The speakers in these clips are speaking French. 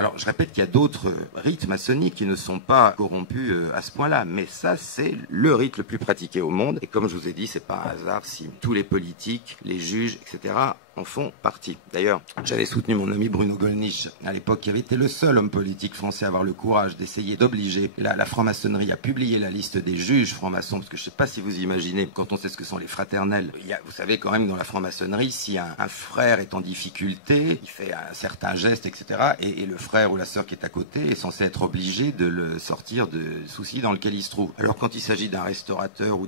Alors, je répète qu'il y a d'autres rites maçonniques qui ne sont pas corrompus à ce point-là, mais ça, c'est le rite le plus pratiqué au monde. Et comme je vous ai dit, c'est pas un hasard si tous les politiques, les juges, etc., en font partie. D'ailleurs, j'avais soutenu mon ami Bruno Gollnisch à l'époque, qui avait été le seul homme politique français à avoir le courage d'essayer d'obliger la franc-maçonnerie à publier la liste des juges francs-maçons, parce que je ne sais pas si vous imaginez, quand on sait ce que sont les fraternels, vous savez quand même dans la franc-maçonnerie, si un frère est en difficulté, il fait un certain geste, etc., et le frère ou la sœur qui est à côté est censé être obligé de le sortir de soucis dans lequel il se trouve. Alors quand il s'agit d'un restaurateur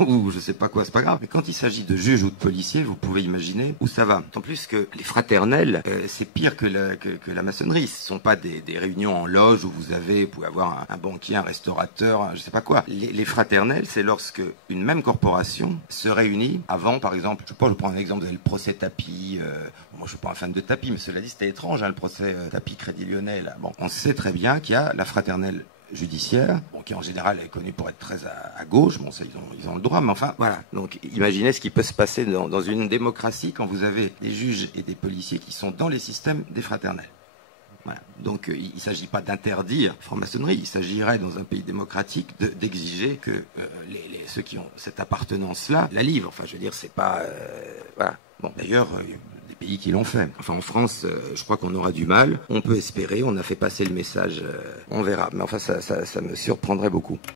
ou je sais pas quoi, c'est pas grave, mais quand il s'agit de juges ou de policiers, vous pouvez imaginer où ça va. Tant plus que les fraternels, c'est pire que la maçonnerie. Ce ne sont pas des réunions en loge où vous pouvez avoir un banquier, un restaurateur, je sais pas quoi. Les fraternels, c'est lorsque une même corporation se réunit avant, par exemple, je prends un exemple, vous avez le procès Tapie. Moi, je suis pas un fan de Tapie, mais cela dit, c'était étrange, hein, le procès Tapie Crédit Lyonnais. Là. Bon, on sait très bien qu'il y a la fraternelle judiciaire, bon, qui en général est connu pour être très à gauche, bon ça ils ont le droit, mais enfin voilà. Donc imaginez ce qui peut se passer dans une démocratie quand vous avez des juges et des policiers qui sont dans les systèmes des fraternels. Voilà. Donc il ne s'agit pas d'interdire la franc-maçonnerie, il s'agirait dans un pays démocratique d'exiger que ceux qui ont cette appartenance-là la livrent. Enfin je veux dire, c'est pas... voilà. Bon, d'ailleurs... des pays qui l'ont fait. Enfin, en France, je crois qu'on aura du mal. On peut espérer, on a fait passer le message, on verra. Mais enfin, ça me surprendrait beaucoup.